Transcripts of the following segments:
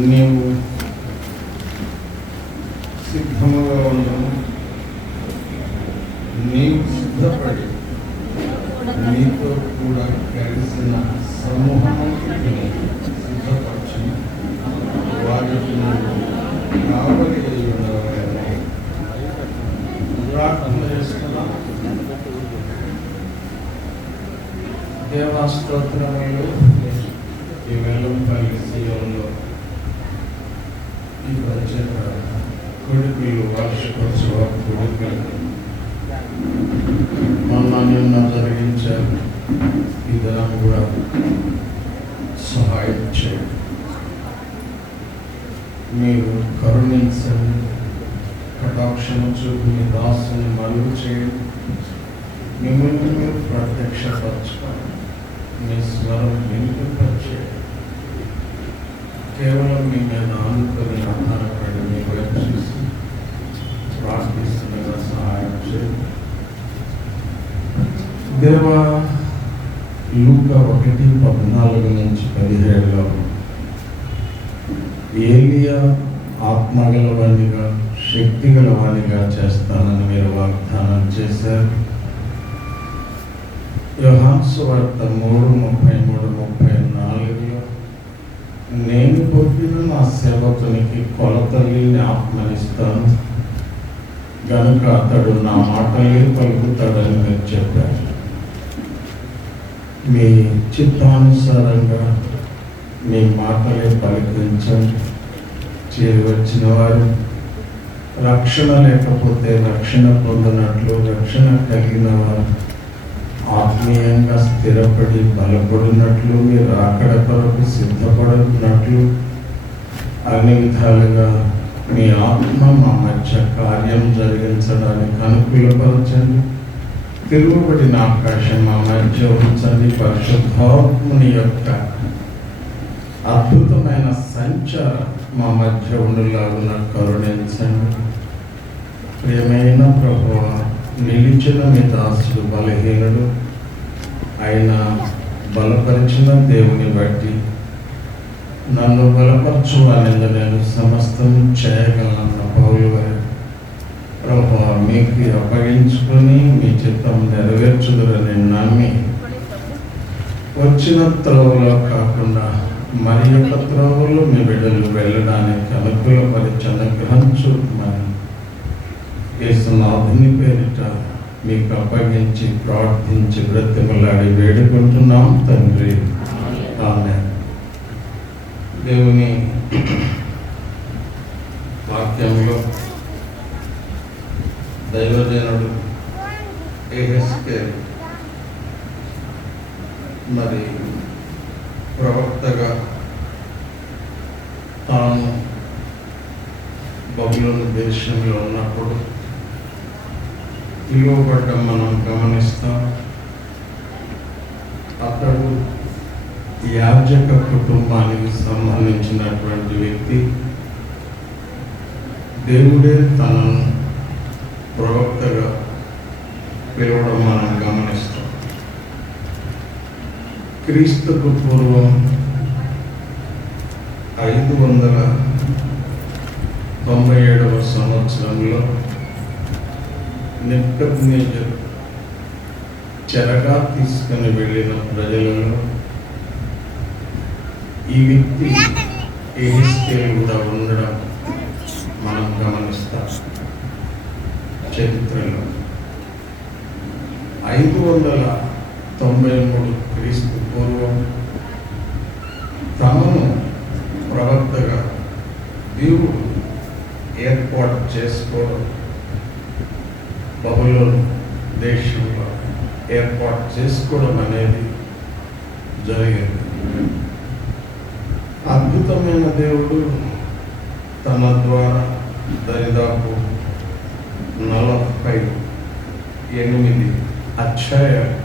నీవు సిద్ధముగా ఉండము, నీవు సిద్ధపడి నీతో కూడా కలిసిన సమూహానికి సిద్ధపరచి వారికి కావలి ఉండవాలని ప్రార్థన చేస్తున్నాను. దేవా స్తోత్రములు. ఈ వెల్లంపల్లి సీఎంలో ఈ ప్రత్యేక కొడుకులు వార్షికోత్సవ కొడుకులు మొన్న నిన్న జరిగించారు. ఈ దినం కూడా సహాయం చేయండి, మీరు కరుణించండి, కటాక్షము చూపి మీ దాసుని మరుగు చేయండి, మిమ్మల్ని మీరు ప్రత్యక్షపరచుకోండి, మీ స్వరం వినిపింపచేయండి. కేవలం మీ మీద ఆనుకొని ఆధారపడి మీ వైపు చూసి ప్రార్థిస్తున్న సహాయం చేయండి. దేవా, లూకా 1:14-17 ఏలియా ఆత్మగలవానిగా శక్తి గలవానిగా చేస్తానని మీరు వాగ్దానం చేశారు. యోహాను సువార్త 3:33-34 నేను పొందిన నా సేవకునికి కొలతలేని ఆత్మనిస్తాను గనుక అతడు నా మాటలే పలుకుతాడని మీరు చెప్పారు. మీ చిత్తానుసారంగా మీ మాటలే పలికించండి. చేరి వచ్చిన వారు రక్షణ లేకపోతే రక్షణ పొందినట్లు, రక్షణ కలిగిన వారు ఆత్మీయంగా స్థిరపడి బలపడినట్లు, మీరు అక్కడ కొరకు సిద్ధపడినట్లు అన్ని విధాలుగా మీ ఆత్మ మా మధ్య కార్యం జరిగించడానికి అనుకూలపరచండి. తిరుగుబడిన ఆకాశం మా మధ్య ఉంచండి. పరిశుద్ధాత్ముని యొక్క అద్భుతమైన సంచారం మా మధ్య ఉండులాగున కరుణించండి. ప్రియమైన ప్రభువా, నిలిచిన మీ దాసుడు బలహీనుడు ఆయన బలపరిచిన దేవుని బట్టి నన్ను బలపరచు అనేది నేను సమస్తం చేయగలన్న పౌలు వారు ప్రభువా, మీకు అప్పగించుకొని మీ చిత్తం నెరవేర్చుదురని నమ్మి వచ్చిన త్రోవలో కాకుండా మరి యొక్క త్రోవలో మీ బిడ్డలు వెళ్ళడానికి అనుకూలపరిచి అనుగ్రహించుమని యేసునాథుని పేరిట మీకు అప్పగించి ప్రార్థించి బ్రతిమలాడి వేడుకుంటున్నాం తండ్రి. ఆమేన్. దేవుని వాక్యంలో దైవజనుడు యెహెజ్కేలు మరి ప్రవక్తగా తాను బబులోను దేశంలో ఉన్నప్పుడు పిలువబడ్డం మనం గమనిస్తాం. అతడు యాజక కుటుంబానికి సంబంధించినటువంటి వ్యక్తి. దేవుడే తనను ప్రవక్తగా పిలవడం మనం గమనిస్తాం. క్రీస్తుకు పూర్వం 597వ సంవత్సరంలో నెబుకద్నెజరు చెరగా తీసుకుని వెళ్ళిన ప్రజలలో ఈ వ్యక్తి యెహెజ్కేలు కూడా ఉండడం మనం గమనిస్తాం. చరిత్రలో 593 క్రీస్తు పూర్వం తమను ప్రవక్తగా దేవుడు ఏర్పాటు చేసుకోవడం, బబులోను దేశంలో ఏర్పాటు చేసుకోవడం అనేది జరిగింది. అద్భుతమైన దేవుడు తన ద్వారా దరిదాపు 48 అధ్యాయాలు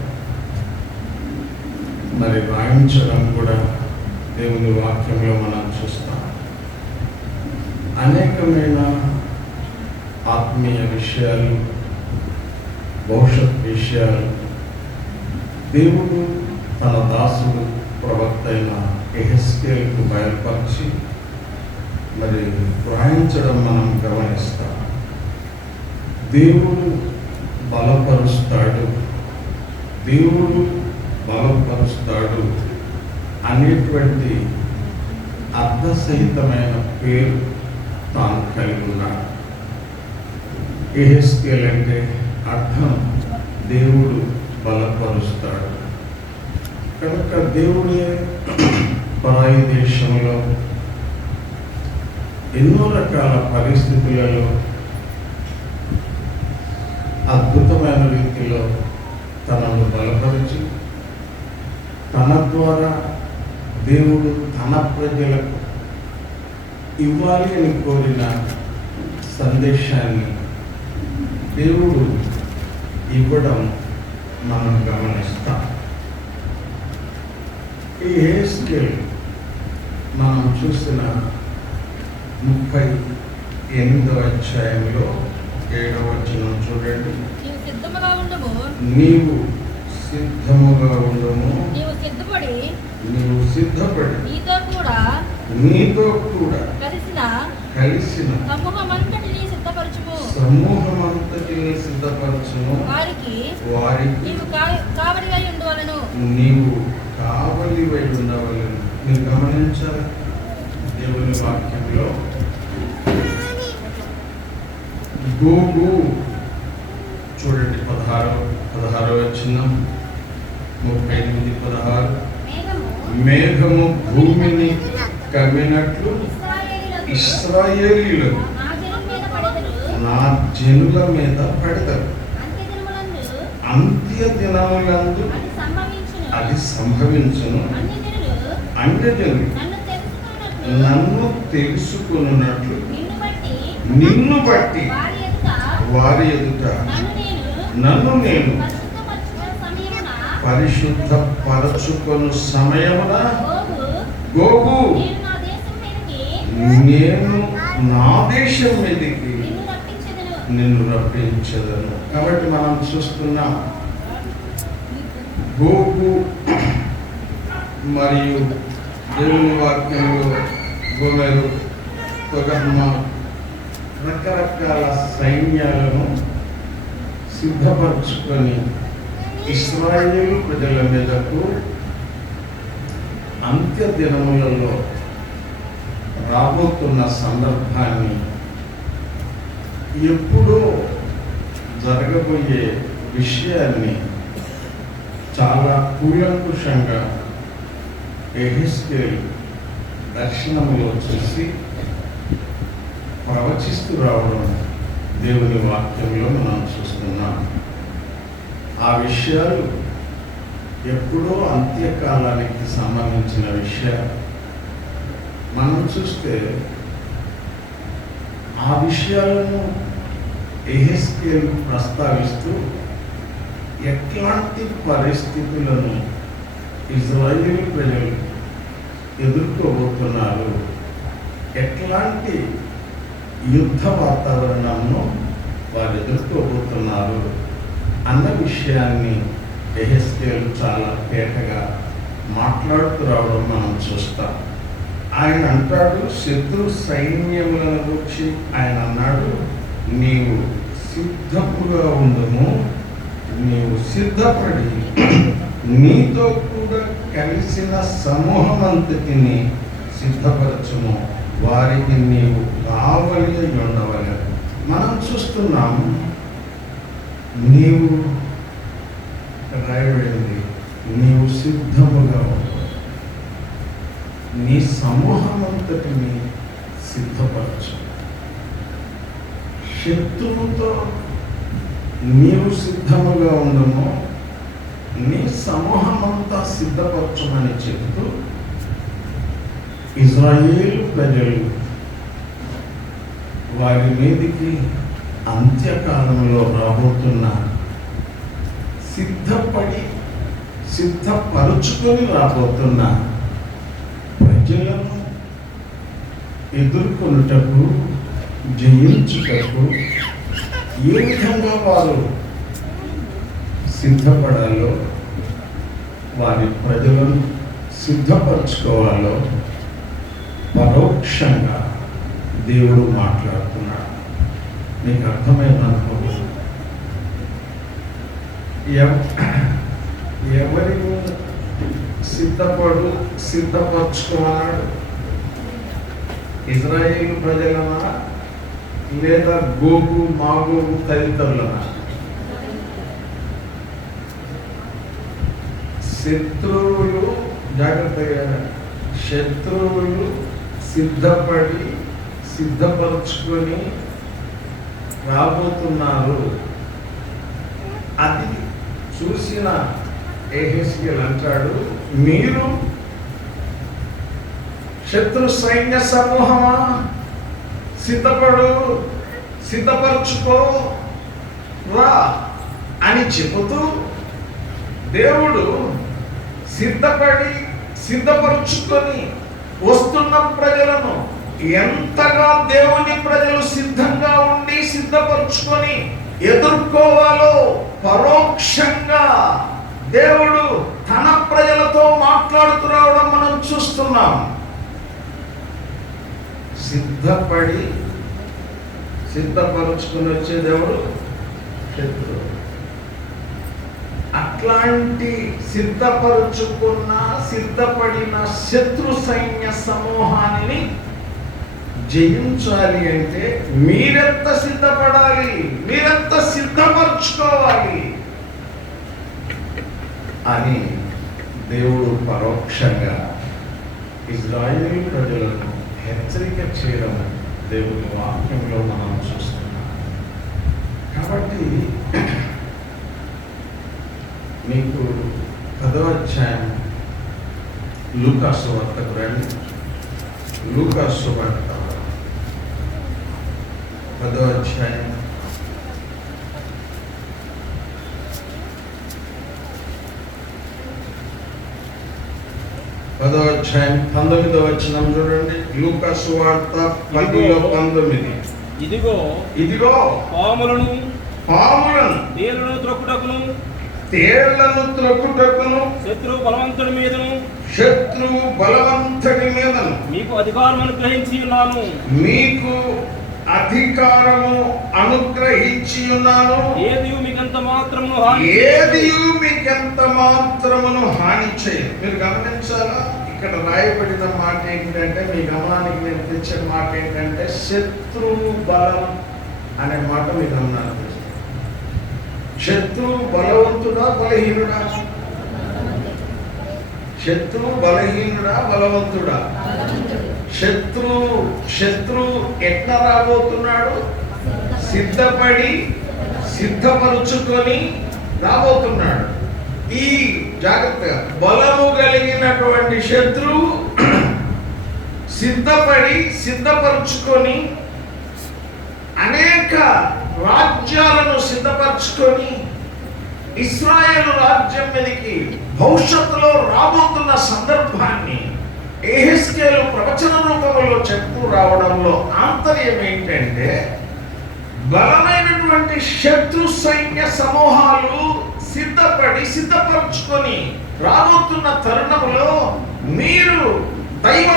మరి రాయించడం కూడా దేవుని వాక్యంలో మనం చూస్తాం. అనేకమైన ఆత్మీయ విషయాలు, భవిష్యత్ విషయాలు దేవుడు తన దాసుడు ప్రవక్త అయిన యెహెజ్కేలుకు బయలుపరిచి మరి వ్రాయించడం మనం గమనిస్తాం. దేవుడు బలపరుస్తాడు, దేవుడు బలపరుస్తాడు అనేటువంటి అర్థసహితమైన పేరు తాను కలిగి ఉన్నాడు. యెహెజ్కేలు అంటే అర్థం దేవుడు బలపరుస్తాడు. కనుక దేవుడే పరాయి దేశంలో ఎన్నో రకాల పరిస్థితులలో అద్భుతమైన రీతిలో తనను బలపరిచి తన ద్వారా దేవుడు తన ప్రజలకు ఇవ్వాలి అని కోరిన సందేశాన్ని దేవుడు ఇవ్వడం మనం గమనిస్తాం. ఈ యెహెజ్కేలు మనం చూసిన 38వ అధ్యాయంలో 7వ వచనం చూడండి. నీవు సిద్ధముగా ఉండము, నీవు సిద్ధపడి నీతో కూడా కలిసిన సమూహమంతటిని సిద్ధపరచుము, వారికి నీవు కావలివై ఉండవలెను. మీరు గమనించాలి దేవుని వాక్యంలో గోగు చూడండి 16వ వచనం 38-16 మేఘము భూమిని కమ్మినట్లు ఇశ్రాయేలీయులు నా జనుల మీద పడతారు. అంత్య దినములందు అది సంభవించును. అన్యజనులు నన్ను తెలుసుకున్నట్లు నిన్ను బట్టి వారి ఎదుట నన్ను నేను పరిశుద్ధ పరచుకొను సమయమున గోగు నేను నా దేశం మీదకి నిన్ను రప్పించదను. కాబట్టి మనం చూస్తున్నాం గోగు మరియు దేవుని వాక్యంలో గోమెరు తొగర్మ రకరకాల సైన్యాలను సిద్ధపరచుకొని ఇశ్రాయేలు ప్రజల మీదకు అంత్య దినములలో రాబోతున్న సందర్భాన్ని ఎప్పుడో జరగబోయే విషయాన్ని చాలా కూలంకుషంగా యెహెజ్కేలు దర్శనంలో చూసి ప్రవచిస్తూ రావడం దేవుని వాక్యంలో మనం చూస్తున్నాం. ఆ విషయాలు ఎప్పుడో అంత్యకాలానికి సంబంధించిన విషయాలు మనం చూస్తే ఆ విషయాలను యెహెజ్కేలు ప్రస్తావిస్తూ ఎట్లాంటి పరిస్థితులను ఇశ్రాయేలు ప్రజలు ఎదుర్కోబోతున్నారు, ఎట్లాంటి యుద్ధ వాతావరణంను వారు ఎదుర్కోబోతున్నారు అన్న విషయాన్ని యెహెజ్కేలు చాలా తేటగా మాట్లాడుతూ రావడం మనం చూస్తాం. ఆయన అంటాడు, శత్రు సైన్యములను గురించి ఆయన అన్నాడు, నీవు సిద్ధముగా ఉండము, నీవు సిద్ధపడి నీతో కూడా కలిసిన సమూహమంతటిని సిద్ధపరచుము, వారికి నీవు కావలి ఉండవలెను. మనం చూస్తున్నాము నీవు రాయబడింది, నీవు సిద్ధముగా ఉండవు, నీ సమూహమంతటిని సిద్ధపరచు. శత్రువుతో నీవు సిద్ధముగా ఉండము, నీ సమూహమంతా సిద్ధపరచమని చెబుతూ ఇశ్రాయేలు ప్రజలు వారి మీదికి అంత్యకాలంలో రాబోతున్న సిద్ధపరుచుకొని రాబోతున్న ప్రజలను ఎదుర్కొనుటకు, జయించుటకు ఏ విధంగా వారు సిద్ధపడాలో, వారి ప్రజలను సిద్ధపరచుకోవాలో పరోక్షంగా దేవుడు మాట్లాడుతున్నాడు. నీకు అర్థమైందనుకో. ఎవరిని సిద్ధపరచుకున్నాడు? ఇజ్రాయేలు ప్రజలనా లేదా గోగు మాగోగు తదితరులనా? శత్రువులు, జాగ్రత్తగా, శత్రువులు సిద్ధపరచుకొని రాబోతున్నారు. అది చూసిన యెహెజ్కేలు అంటాడు, మీరు శత్రు సైన్య సమూహమా, సిద్ధపరచుకో రా అని చెబుతూ దేవుడు సిద్ధపరచుకొని వస్తున్న ప్రజలను ఎంతగా దేవుని ప్రజలు సిద్ధంగా ఉండి సిద్ధపరచుకొని ఎదుర్కోవాలో పరోక్షంగా దేవుడు తన ప్రజలతో మాట్లాడుతూ రావడం మనం చూస్తున్నాం. సిద్ధపరచుకుని వచ్చే దేవుడు శత్రువు. అట్లాంటి సిద్ధపడిన శత్రు సైన్య సమూహాన్ని జయించాలి అంటే మీరెంత సిద్ధపడాలి, మీరెంత సిద్ధపరచుకోవాలి అని దేవుడు పరోక్షంగా ఇజ్రాయేలు ప్రజలను హెచ్చరిక చేయడం దేవుని వాక్యంలో మనం చూస్తున్నాం. కాబట్టి మీకు 10వ అధ్యాయం లూకా సువార్తకు రండి. లూకా సువార్త 10వ అధ్యాయం 19వ వచనం చూడండి. లూకా సువార్త 10:19. ఇదిగో పాములను తేళ్లను త్రొక్కుటకును శత్రువు బలవంతుడి మీదను మీకు అధికారము అనుగ్రహించి ఉన్నాను. ఏదియు మీకెంత మాత్రమును హాని చేయదు. మీరు గమనించాలా, ఇక్కడ రాయబడిన మాట ఏంటంటే, మీ గమనానికి నేను తెచ్చిన మాట ఏంటంటే, శత్రువు బలం అనే మాట మీ గమనానికి తెచ్చాను. శత్రువు బలవంతుడా బలహీనుడా? శత్రువు బలహీనుడా బలవంతుడా? శత్రువు ఎట్లా రాబోతున్నాడు? సిద్ధపరుచుకొని రాబోతున్నాడు. ఈ జాగ్రత్తగా, బలము కలిగినటువంటి శత్రువు సిద్ధపరుచుకొని అనేక రాజ్యాలను సిద్ధపరచుకొని ఇశ్రాయేలు రాజ్యం మీదకి భవిష్యత్తులో రాబోతున్న సందర్భాన్ని యెహెజ్కేలు ప్రవచన రూపంలో చెప్తూ రావడంలో ఆంతర్యం ఏంటంటే, బలమైనటువంటి శత్రు సైన్య సమూహాలు సిద్ధపరచుకొని రాబోతున్న తరుణంలో మీరు దైవిక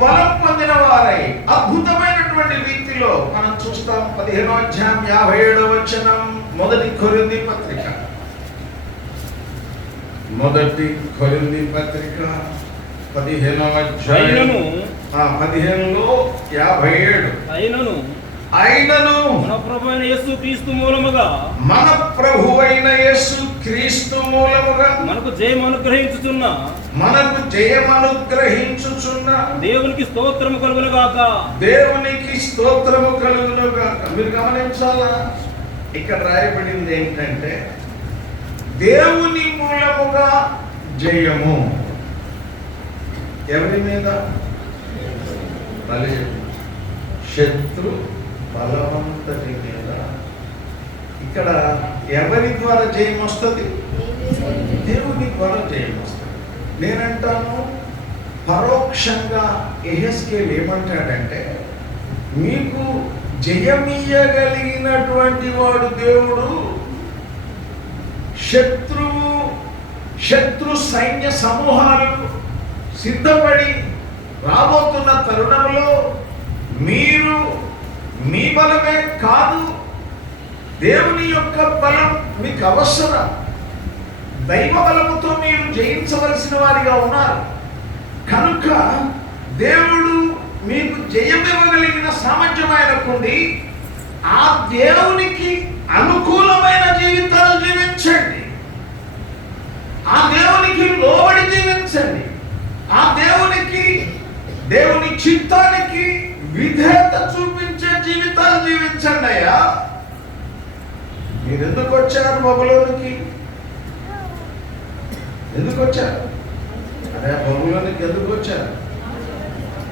బలం పొందిన వారై అద్భుతమైనటువంటి రీతిలో మనం చూస్తాం. 15వ అధ్యాయం 57వ వచనం, మొదటి కొరింథీ పత్రిక 15వ అధ్యాయం 15లో 57. అయినను మన ప్రభువైన యేసు క్రీస్తు మూలముగా మనకు జయం అనుగ్రహించుచున్న దేవునికి స్తోత్రము కలుగును గాక. మీరు గమనించాలా, ఇక్కడ రాయబడింది ఏంటంటే, దేవుని మూలముగా జయము. ఎవరి మీద? శత్రు బలవంతుడి మీద. ఇక్కడ ఎవరి ద్వారా జయం వస్తుంది? దేవుని ద్వారా జయం వస్తుంది. నేనంటాను, పరోక్షంగా యెహెజ్కేలు ఏమంటాడంటే, మీకు జయమియ్యగలిగినటువంటి వాడు దేవుడు. శత్రు సైన్య సమూహాలు రాబోతున్న తరుణంలో మీరు మీ బలమే కాదు, దేవుని యొక్క బలం మీకు అవసరం. దైవ బలముతో మీరు జయించవలసిన వారిగా ఉన్నారు. కనుక దేవుడు మీకు జయమివ్వగలిగిన సామర్థ్యమైనకుండి ఆ దేవునికి అనుకూలమైన జీవితాలు జీవించండి. ఆ దేవునికి లోబడి జీవించండి. ఆ దేవుని చిత్తానికి విధేయత చూపించే జీవితాలు జీవించండి. అయ్యా, మీరు ఎందుకు వచ్చారు బబులోనికి? ఎందుకు వచ్చారు? అదే బబులోనికి ఎందుకు వచ్చారు?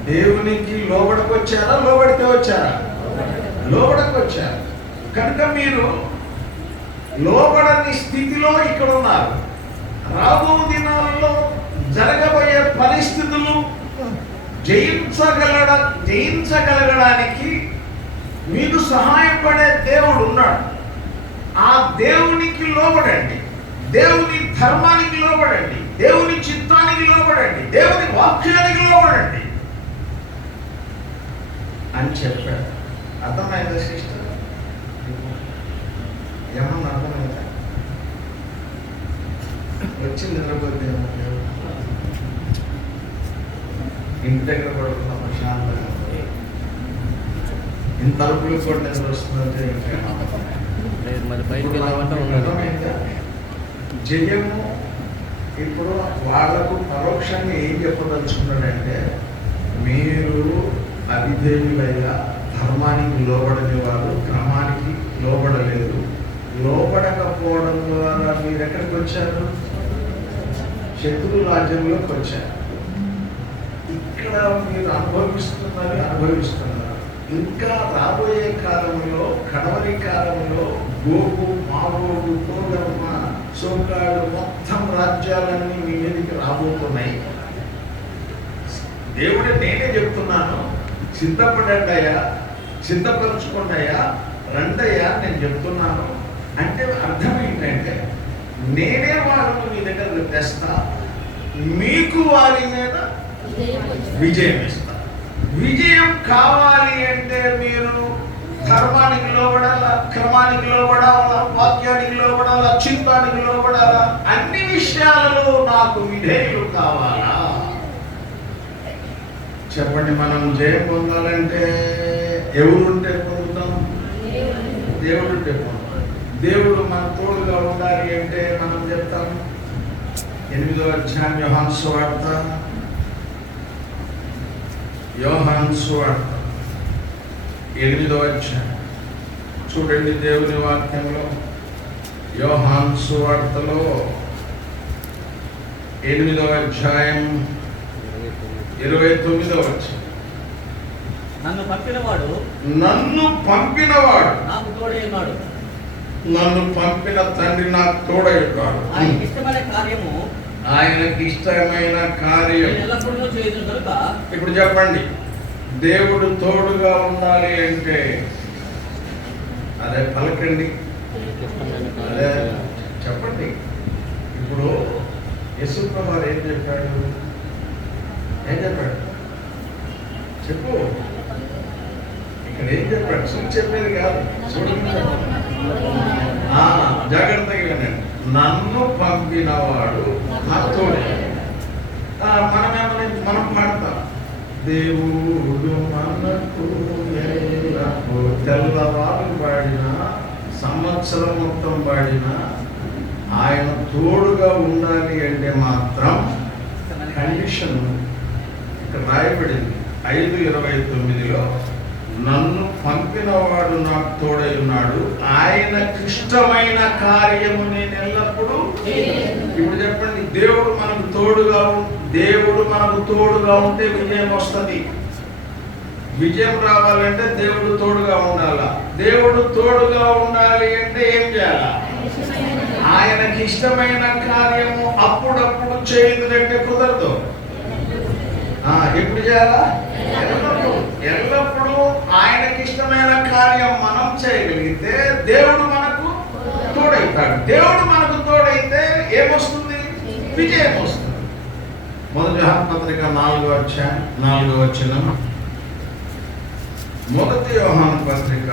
దేవునికి లోబడికి వచ్చారా, లోబడితే వచ్చారా? లోబడికి వచ్చారు. కనుక మీరు లోబడని స్థితిలో ఇక్కడ ఉన్నారు. రాబో దినాల్లో జరగబోయే పరిస్థితులు జయించగలగడానికి మీకు సహాయపడే దేవుడు ఉన్నాడు. ఆ దేవునికి లోబడండి, దేవుని ధర్మానికి లోబడండి, దేవుని చిత్తానికి లోబడండి, దేవుని వాక్యానికి లోబడండి అని చెప్పాడు. అర్థమైందా సిస్టర్? ఏమన్నా అర్థమైందా? వచ్చింది నిద్రపోతే ఇంటి దగ్గర పడుకున్న ప్రశాంతంగా ఇంత తలుపులు కూడా నిద్ర వస్తుందంటే జయము. ఇప్పుడు వాళ్లకు పరోక్షంగా ఏం చెప్పదలుచుకున్నాడంటే, మీరు అవిధేయులయ్యా, ధర్మానికి లోబడని వారు, క్రమానికి లోబడలేదు. లోబడకపోవడం ద్వారా మీరు ఎక్కడికి వచ్చారు? శత్రు రాజ్యంలోకి వచ్చారు. ఇక్కడ మీరు అనుభవిస్తున్నారు. ఇంకా రాబోయే కాలంలో, కడవరి కాలంలో గోగు, మాగోగు, తోగర్మ, సోకాడు మొత్తం రాజ్యాలన్నీ మీ మీదకి రాబోతున్నాయి. దేవుడే నేనే చెప్తున్నాను, సిద్ధపడండి అయ్యా, సిద్ధపరచుకోండి అయ్యా, రండయ్యా నేను చెప్తున్నాను. అంటే అర్థం ఏంటంటే, నేనే వాళ్ళను మీ దగ్గర తెస్తా, మీకు వారి మీద విజయం ఇస్తా. విజయం కావాలి అంటే మీరు ధర్మానికి లోబడాలా, క్రమానికి లోబడాలా, వాక్యానికి లోబడాలా, చిత్తానికి లోబడాలా. అన్ని విషయాలలో నాకు విధేయులు కావాలా? చెప్పండి. మనం జయం పొందాలంటే ఎవరుంటే పొందుతాం? దేవుడుంటే పొందుతాం. దేవుడు మన తోడుగా ఉండాలి అంటే మనం చెప్తాం. 8వ అధ్యాయం యోహాను సువార్త 8వ అధ్యాయం చూడండి. దేవుని వాక్యంలో యోహాను సువార్తలో 8వ అధ్యాయం 29వ వచనం. నన్ను పంపినవాడు నాకు తోడై ఉన్నాడు. నన్ను పంపిన తండ్రి నాకు తోడై ఉన్నాడు. ఆయనకి ఇష్టమైన కార్యం ఎల్లప్పుడూ చేయదు కనుక. ఇప్పుడు చెప్పండి, దేవుడు తోడుగా ఉండాలి అంటే అదే పలకండి, అదే చెప్పండి. ఇప్పుడు యేసుప్రభువు వారు ఏం చెప్పాడు? చెప్పు. ఇక్కడ ఏం చెప్పాడు? చెప్పేది కాదు, చూడండి, జాగ్రత్తగా వినండి. నన్ను పంపినవాడు నాకు తోడే. మనం పాడతాం, దేవుడు మనకు తెల్లవారు పాడిన, సంవత్సరం మొత్తం పాడిన, ఆయన తోడుగా ఉండాలి అంటే మాత్రం కండిషన్ ఇక్కడ రాయబడింది 5:29లో. నన్ను పంపినవాడు నాకు తోడై ఉన్నాడు, ఆయనకి ఇష్టమైన కార్యము నేను ఎల్లప్పుడూ. ఇప్పుడు చెప్పండి, దేవుడు మనకు తోడుగా ఉంటే విజయం వస్తుంది. విజయం రావాలంటే దేవుడు తోడుగా ఉండాలా. దేవుడు తోడుగా ఉండాలి అంటే ఏం చేయాలా? ఆయనకి ఇష్టమైన కార్యము అప్పుడప్పుడు చేయలేదంటే కుదరదు. ఎప్పుడు చేయాలా? ఎల్లప్పుడూ ఆయనకి ఇష్టమైన కార్యం మనం చేయగలిగితే దేవుడు మనకు తోడైతాడు. దేవుడు మనకు తోడైతే ఏమొస్తుంది? విజయం వస్తుంది. మొదటి యోహాను పత్రిక 4వ అధ్యాయం 4వ వచనం. మొదటి యోహాను పత్రిక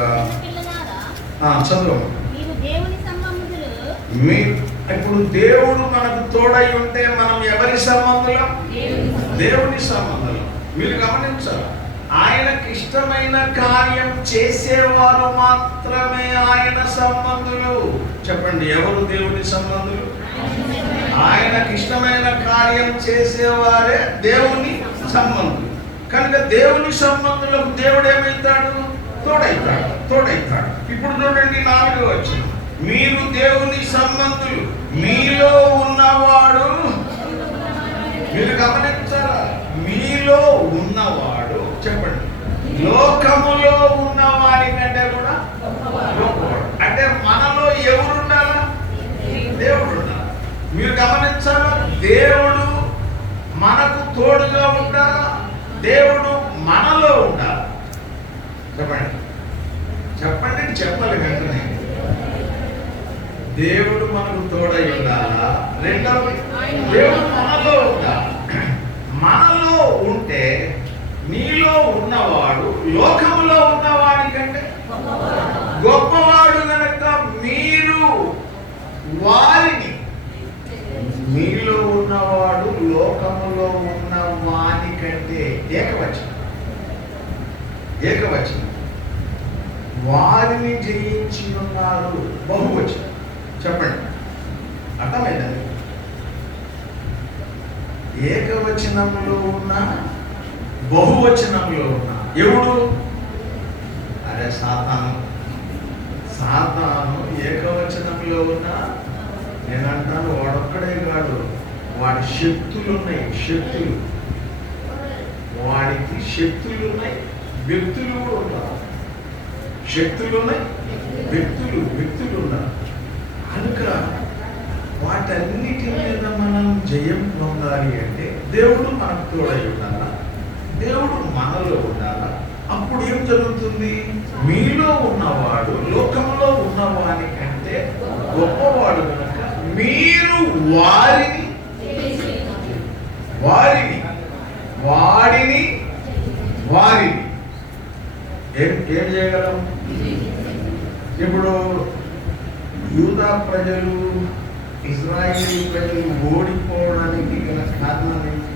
చదువు. ఇప్పుడు దేవుడు మనకు తోడై ఉంటే మనం ఎవరి సంబంధులం? దేవుని సంబంధులం. మీరు గమనించాలి, ఆయనకి ఇష్టమైన కార్యం చేసేవారు మాత్రమే ఆయన సంబంధులు. చెప్పండి, ఎవరు దేవుని సంబంధులు? ఆయనకి ఇష్టమైన కార్యం చేసేవారే దేవుని సంబంధులు. కనుక దేవుని సంబంధులకు దేవుడు ఏమవుతాడు? తోడైతాడు. ఇప్పుడు చూడండి 4వ వచనం. మీరు దేవుని సంబంధులు, మీలో ఉన్నవాడు. మీరు గమనించారా, మీలో ఉన్నవాడు. చెప్పండి, లోకములో ఉన్నవాడి కంటే కూడా గొప్పవాడు. అంటే మనలో ఎవరు ఉండాలా? దేవుడు ఉండాలి. మీరు గమనించాలా, దేవుడు మనకు తోడుగా ఉండాలా? దేవుడు మనలో ఉండాలి. చెప్పండి చెప్పాలి వెంటనే. దేవుడు మనకు తోడై ఉండాలా? రెండవది, దేవుడు మనలో ఉండాలి. మనలో ఉంటే నీలో ఉన్నవాడు లోకములో ఉన్నవాడి కంటే గొప్పవాడు కనుక మీరు వారిని, మీలో ఉన్నవాడు లోకములో ఉన్న వాని కంటే ఏకవచనం వారిని జయించి ఉన్నారు. బహువచనం. చెప్పండి, అర్థమైందండి? ఏకవచనంలో ఉన్న, బహువచనంలో ఉన్న ఎవడు? అరే సాతాను ఏకవచనంలో ఉన్న. నేనంటాను, వాడొక్కడే కాదు, వాడి శక్తులు ఉన్నాయి. వాడికి శక్తులు ఉన్నాయి, వ్యక్తులు కూడా ఉన్నారు. శక్తులు ఉన్నాయి, వ్యక్తులు ఉన్నారు. కనుక వాటన్నిటి మీద మనం జయం పొందాలి అంటే దేవుడు మనకు తోడై ఉండాలా? దేవుడు మనలో ఉండాలా? అప్పుడు ఏం జరుగుతుంది? మీలో ఉన్నవాడు లోకంలో ఉన్నవాని కంటే గొప్పవాడు కనుక మీరు వాడిని ఏం చేయగలం? ఇప్పుడు యూదా ప్రజలు, ఇజ్రాయేల్ ప్రజలు ఓడిపోవడానికి గల కారణం ఏంటి?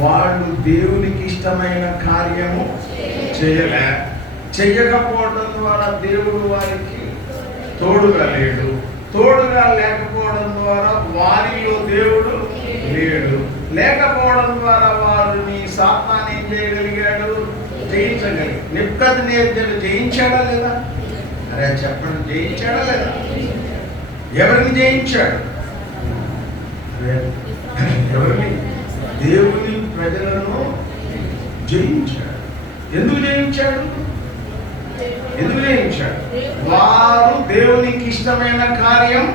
వాళ్ళు దేవునికి ఇష్టమైన కార్యము చెయ్యకపోవడం ద్వారా దేవుడు వారికి తోడుగా లేడు. తోడుగా లేకపోవడం ద్వారా వారిలో దేవుడు లేకపోవడం ద్వారా వారిని సాతాను ఏం చేయగలిగాడు? జయించగలిగాడు. నెబుకద్నెజరు జయించాడా లేదా? అరే చెప్పండి, జయించాడా లేదా? ఎవరిని జయించాడు? ఎవరిని? దేవుని ప్రజలను జయించాడు. ఎందుకు జయించాడు? వారు దేవునికి ఇష్టమైన కార్యం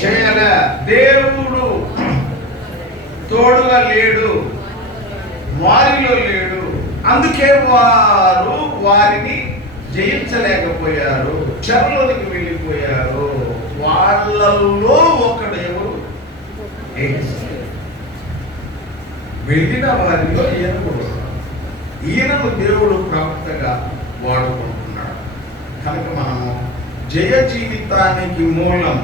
చేయలే. దేవుడు తోడుగా లేడు, వారిలో లేడు. అందుకే వారు వారిని జయించలేకపోయారు, చెరలోనికి వెళ్ళిపోయారు. వాళ్ళలో ఒకడేమో వెళ్ళిన వారిలో ఈయనను దేవుడు ప్రవక్తగా వాడుకుంటున్నాడు. కనుక మనము జయ జీవితానికి మూలం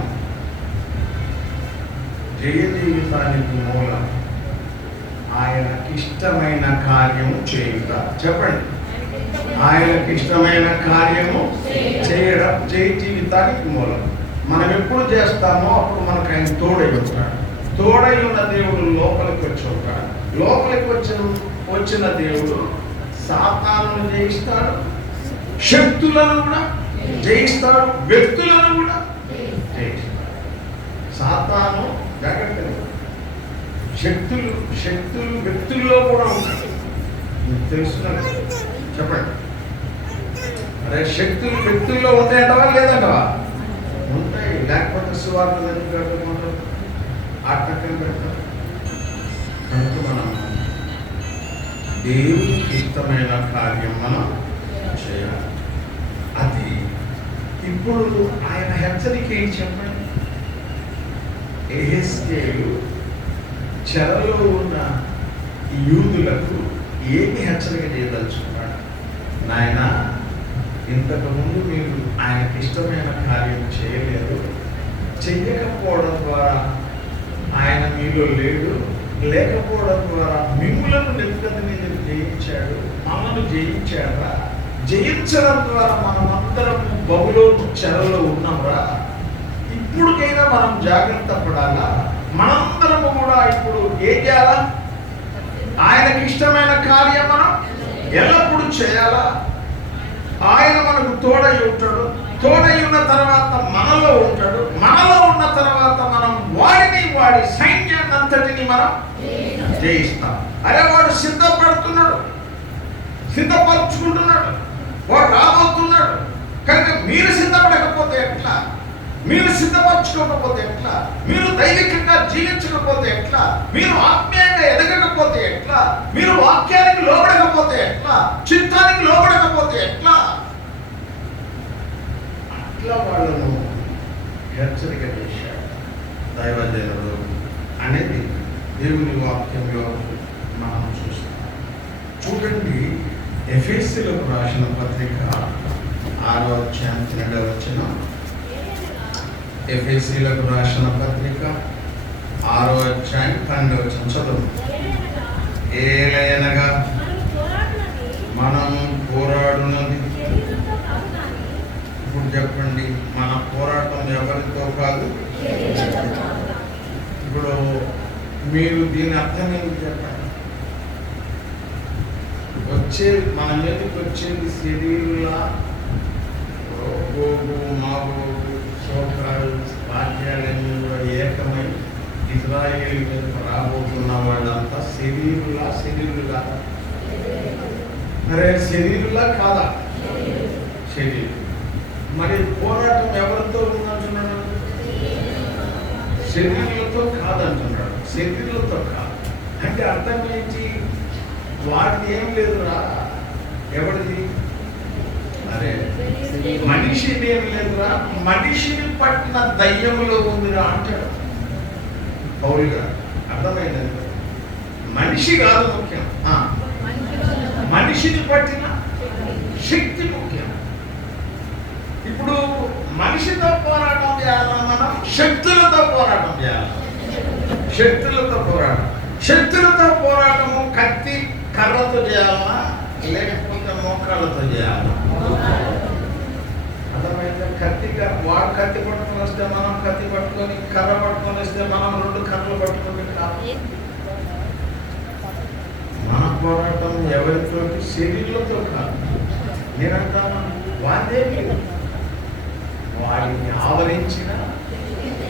ఆయనకి ఇష్టమైన కార్యము చేయుట. చెప్పండి, ఆయనకి ఇష్టమైన కార్యము చేయడం జయ జీవితానికి మూలం. మనం ఎప్పుడు చేస్తామో అప్పుడు మనకు ఆయన తోడై ఉంటాడు. తోడై ఉన్న దేవుడు లోపలికి వచ్చి ఉంటాడు. లోపలికి వచ్చిన దేవుడు సాతానును జయిస్తాడు, శక్తులను కూడా జయిస్తాడు, వ్యక్తులను కూడా జయిస్తాడు. సాతాను జాగ్రత్తగా, శక్తులు వ్యక్తుల్లో కూడా ఉంటాయి. మీకు తెలుస్తున్నది చెప్పండి. అరే శక్తులు వ్యక్తుల్లో ఉంటాయంటవా లేదంటవా? ఉంటాయి. లేకపోతే సువార్తలు ఎందుకు పెట్టకుండా ఆటంకం పెడతారు. కనుక మనం దేవునికి ఇష్టమైన కార్యం మనం చేయాలి. అది ఇప్పుడు ఆయన హెచ్చరిక ఏంటి చెప్పండి. యెహెజ్కేలు చెరలో ఉన్న ఈ యూదులకు ఏమి హెచ్చరిక చేయదలుచుకున్నాడు? నాయన, ఇంతకు ముందు మీరు ఆయనకి ఇష్టమైన కార్యం చేయలేదు, చెయ్యకపోవడం ద్వారా ఆయన మీలో లేడు, లేకపోవడం ద్వారా మిమ్ములను నెమ్మదిని జయించాడు, మమ్మల్ని జయించాడా? జయించడం ద్వారా మనమందరం బహుళ చెరలో ఉన్నాంరా. ఇప్పుడుకైనా మనం జాగ్రత్త పడాలా. మనందరము కూడా ఇప్పుడు ఏం చేయాలా? ఆయనకి ఇష్టమైన కార్యం మనం ఎల్లప్పుడూ చేయాలా. ఆయన మనకు తోడై ఉంటాడు. తోడై ఉన్న తర్వాత మనలో ఉంటాడు. మనలో ఉన్న తర్వాత మనం వాడి సైన్యాన్ని అంతటిని మనం జయిస్తాం. అరే, వాడు సిద్ధపడుతున్నాడు, సిద్ధపరచుకుంటున్నాడు, వాడు రాబోతున్నాడు. కనుక మీరు సిద్ధపడకపోతే ఎట్లా? మీరు సిద్ధపరచుకోకపోతే ఎట్లా? మీరు దైవికంగా జీవించకపోతే ఎట్లా? మీరు ఆత్మీయంగా ఎదగకపోతే ఎట్లా? మీరు వాక్యానికి లోబడకపోతే ఎట్లా? చిత్తానికి లోబడకపోతే ఎట్లా? అట్లా వాళ్ళను హెచ్చరిక చేశాడు దైవజనుడు అనేది దేవుని వాక్యంలో మనం చూస్తాం. చూడండి, ఎఫెసీయులకు రాసిన పత్రిక 6వ అధ్యాయం 2వ వచనం. ఎఫెసీయులకు రాసిన పత్రిక 6వ అధ్యాయం 12వ వచనం చదువు. ఏలయనగా మనము పోరాడున్నది. ఇప్పుడు చెప్పండి, మన పోరాటం ఎవరితో కాదు. ఇప్పుడు మీరు దీని అర్థం ఏంటి చెప్పండి? మన మీదకి వచ్చేది శరీరులా, గోగు మాగోగు శోకాలు వాక్యాలన్నీ కూడా ఏకమై ఇజ్రాయేల్ మీద రాబోతున్న వాళ్ళంతా శరీరులా అరే శరీరులా కాదా? శరీరం. మరి పోరాటం ఎవరితో ఉందంటున్నాడు? శరీరులతో కాదంటున్నాడు. శరీరులతో కాదు అంటే అర్థం ఏంటి? వాడిది ఏం లేదురా. ఎవరిది? అరే మనిషిని ఏం లేదురా, మనిషిని పట్టిన దయ్యములో ఉందిరా అంటాడు పౌలు గారు. అర్థమైందండి? మనిషి కాదు ముఖ్యం, మనిషిని పట్టిన శక్తి ముఖ్యం. ఇప్పుడు మనిషితో పోరాటం చేయాలా? మనం శక్తులతో పోరాటం చేయాలి. శక్తులతో పోరాటము కత్తి కర్రతో చేయాలా, లేకపోతే మోకాళ్ళతో చేయాలా? అర్థమైతే? వాడు కత్తి పట్టుకొని వస్తే మనం కత్తి పట్టుకొని, కర్ర పట్టుకొని వస్తే మనం 2 కర్రలు పట్టుకొని కాదు. మన పోరాటం ఎవరితో? శరీరంతో కాదు. నేనంటాను వాదేమి వాడిని ఆవరించిన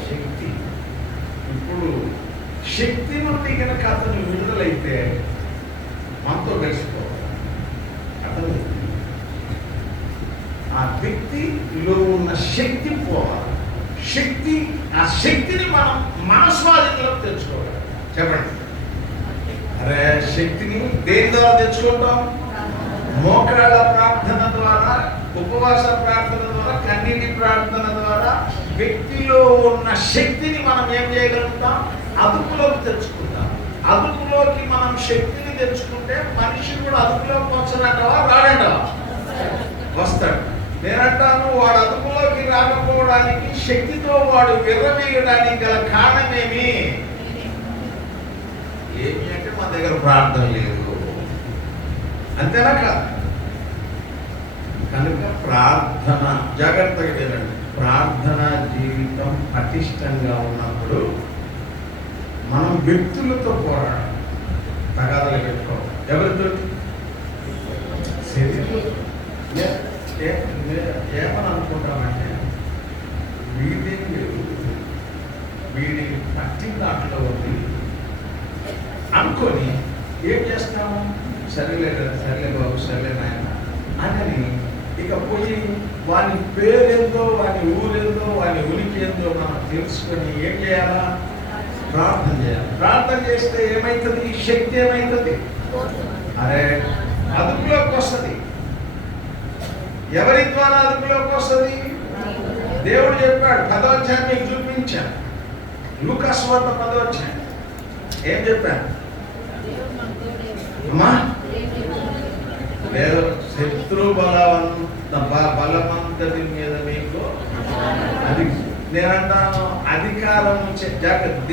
శక్తి. ఇప్పుడు శక్తి నుండి కనుక అతను విడుదలైతే మనతో కలిసిపోవాలి. అర్థమైంది? ఆ వ్యక్తిలో ఉన్న శక్తి పోవాలి. ఆ శక్తిని మనం మన స్వాధీనంలోకి తెచ్చుకోవాలి. చెప్పండి. అరే శక్తిని దేని ద్వారా తెచ్చుకుంటాం? మోకాళ్ళ ప్రార్థన ద్వారా, ఉపవాస ప్రార్థన ద్వారా, కన్నీటి ప్రార్థన ద్వారా వ్యక్తిలో ఉన్న శక్తిని మనం ఏం చేయగలుగుతాం? అదుపులోకి తెచ్చుకుంటాం. అదుపులోకి మనం శక్తిని తెచ్చుకుంటే మనిషి కూడా అదుపులోకి వచ్చాడంటవా? రాడంటవా? వస్తాడు. నేనంటాను, వాడు అదుపులోకి రాకపోవడానికి, శక్తితో వాడు విర్రవీయడానికి గల కారణమేమి అంటే మన దగ్గర ప్రార్థన లేదు. అంతేనా కాదు? కనుక ప్రార్థన జాగ్రత్తగా వినండి. ప్రార్థన జీవితం పటిష్టంగా ఉన్నప్పుడు మనం వ్యక్తులతో పోరాడాలి. తగాదాలు పెట్టుకోవాలి. ఎవరితో? ఏమని అనుకుంటామంటే వీడి పట్టిన దాంట్లో ఉంది అనుకొని ఏం చేస్తాము? సరేలే బాబు, సరేలే నాయన అని ఇక పోయి వాని పేరేందో, వాని ఊరేందో, వాని ఉనికి ఏందో మనం తెలుసుకొని ఏం చేయాలా? ప్రార్థన చేయాలి. ప్రార్థన చేస్తే ఏమవుతుంది? శక్తి ఏమవుతుంది? అరే అదుపులోకి వస్తుంది. ఎవరి ద్వారా అదుపులోకి వస్తుంది? దేవుడు చెప్పాడు. 10వ అధ్యాయం మీకు చూపించాను. లూకా సువార్త 10వ అధ్యాయం ఏం చెప్పాను అమ్మా? లేదు, శత్రు బలవంతటి మీద మీకు అది నేనంటాను అధికారం జాగ్రత్త.